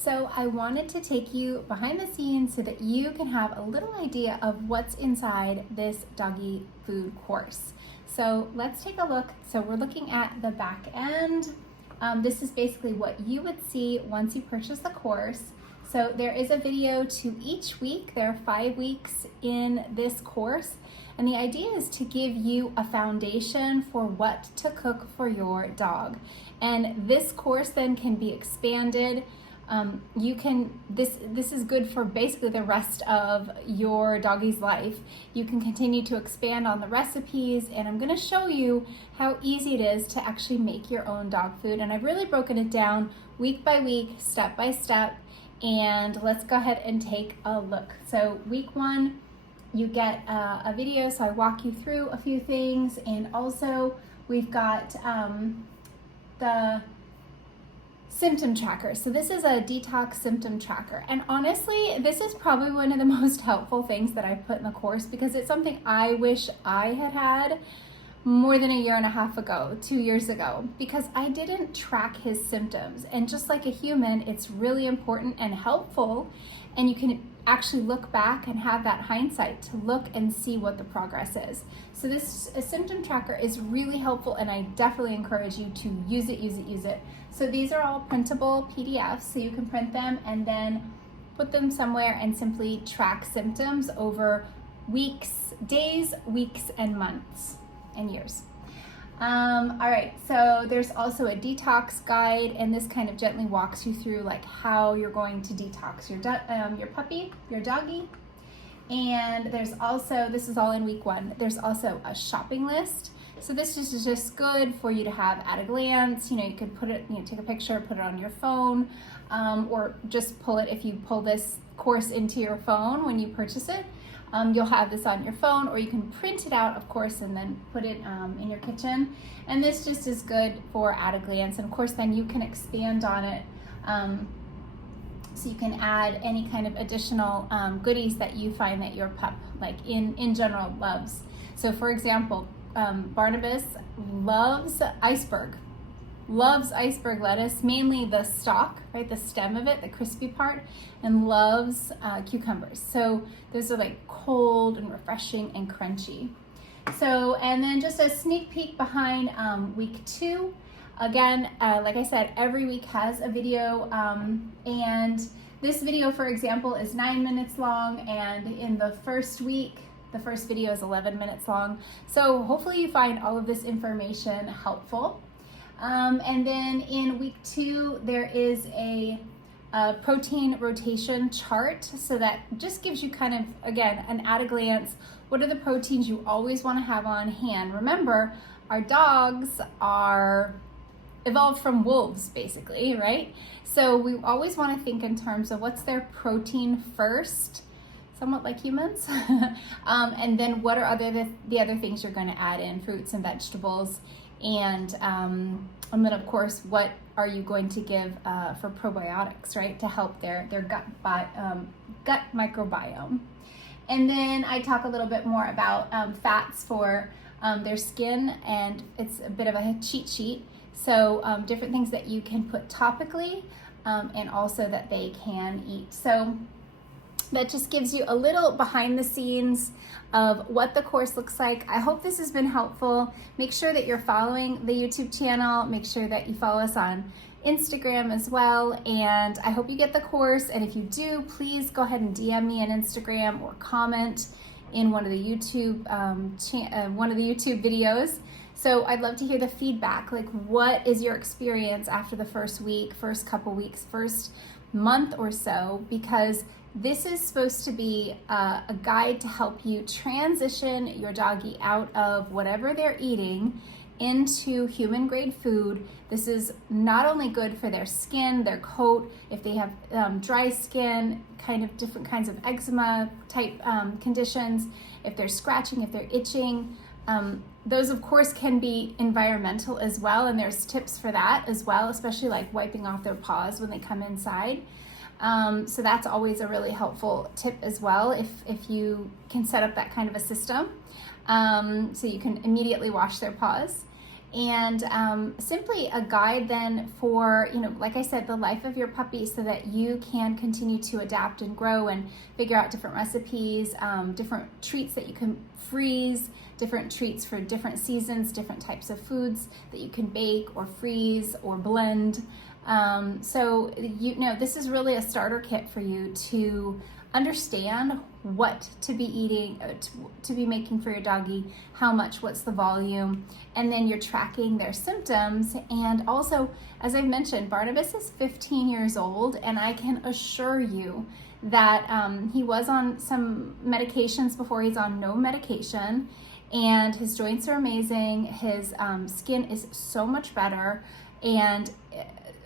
So I wanted to take you behind the scenes so that you can have a little idea of what's inside this doggy food course. So let's take a look. So we're looking at the back end. This is basically what you would see once you purchase the course. So there is a video to each week. There are 5 weeks in this course. And the idea is to give you a foundation for what to cook for your dog. And this course then can be expanded. This is good for basically the rest of your doggie's life. You can continue to expand on the recipes, and I'm going to show you how easy it is to actually make your own dog food. And I've really broken it down week by week, step by step, and let's go ahead and take a look. So week 1, you get a video, so I walk you through a few things, and also we've got the Symptom Tracker. So this is a detox symptom tracker. And honestly, this is probably one of the most helpful things that I've put in the course because it's something I wish I had more than 1.5 years ago, 2 years ago, because I didn't track his symptoms. And just like a human, it's really important and helpful. And you can actually look back and have that hindsight to look and see what the progress is. So this symptom tracker is really helpful, and I definitely encourage you to use it. So these are all printable PDFs, so you can print them and then put them somewhere and simply track symptoms over weeks, days, weeks, and months, and years. All right, so there's also a detox guide, and this kind of gently walks you through like how you're going to detox your puppy, your doggie. And there's also, this is all in week 1, there's also a shopping list. So this is just good for you to have at a glance. You could put it, take a picture, put it on your phone, or just pull it if you pull this course into your phone when you purchase it. You'll have this on your phone, or you can print it out, of course, and then put it in your kitchen. And this just is good for at a glance. And of course, then you can expand on it. So you can add any kind of additional goodies that you find that your pup, like in general, loves. So for example, Barnabas loves iceberg lettuce, mainly the stalk, right, the stem of it, the crispy part, and loves cucumbers. So those are like cold and refreshing and crunchy. So, and then just a sneak peek behind week 2. Again, like I said, every week has a video, and this video, for example, is 9 minutes long, and in the first week, the first video is 11 minutes long. So hopefully you find all of this information helpful. And then in week 2, there is a protein rotation chart. So that just gives you kind of, again, an at a glance, what are the proteins you always want to have on hand? Remember, our dogs are evolved from wolves, basically, right? So we always want to think in terms of what's their protein first, somewhat like humans, and then what are the other things you're going to add in, fruits and vegetables, and then of course, what are you going to give for probiotics, right, to help their gut microbiome. And then I talk a little bit more about fats for their skin, and it's a bit of a cheat sheet. So different things that you can put topically, and also that they can eat. So that just gives you a little behind the scenes of what the course looks like. I hope this has been helpful. Make sure that you're following the YouTube channel. Make sure that you follow us on Instagram as well. And I hope you get the course. And if you do, please go ahead and DM me on Instagram or comment in one of the YouTube videos. So I'd love to hear the feedback. Like, what is your experience after the first week, first couple weeks, first month or so? Because this is supposed to be a guide to help you transition your doggie out of whatever they're eating into human grade food. This is not only good for their skin, their coat, if they have dry skin, kind of different kinds of eczema type conditions, if they're scratching, if they're itching. Those of course can be environmental as well, and there's tips for that as well, especially like wiping off their paws when they come inside. So that's always a really helpful tip as well if you can set up that kind of a system, so you can immediately wash their paws. and simply a guide then for, like I said, the life of your puppy, so that you can continue to adapt and grow and figure out different recipes, different treats that you can freeze, different treats for different seasons, different types of foods that you can bake or freeze or blend. So this is really a starter kit for you to understand what to be eating, to be making for your doggie, how much, what's the volume, and then you're tracking their symptoms. And also, as I've mentioned, Barnabas is 15 years old, and I can assure you that he was on some medications before. He's on no medication, and his joints are amazing. His skin is so much better, and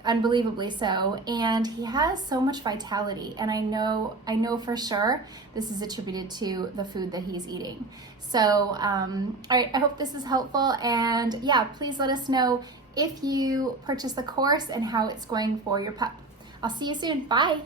unbelievably so, and he has so much vitality, and I know for sure this is attributed to the food that he's eating. So all right, I hope this is helpful, and yeah, please let us know if you purchase the course and how it's going for your pup. I'll see you soon. Bye.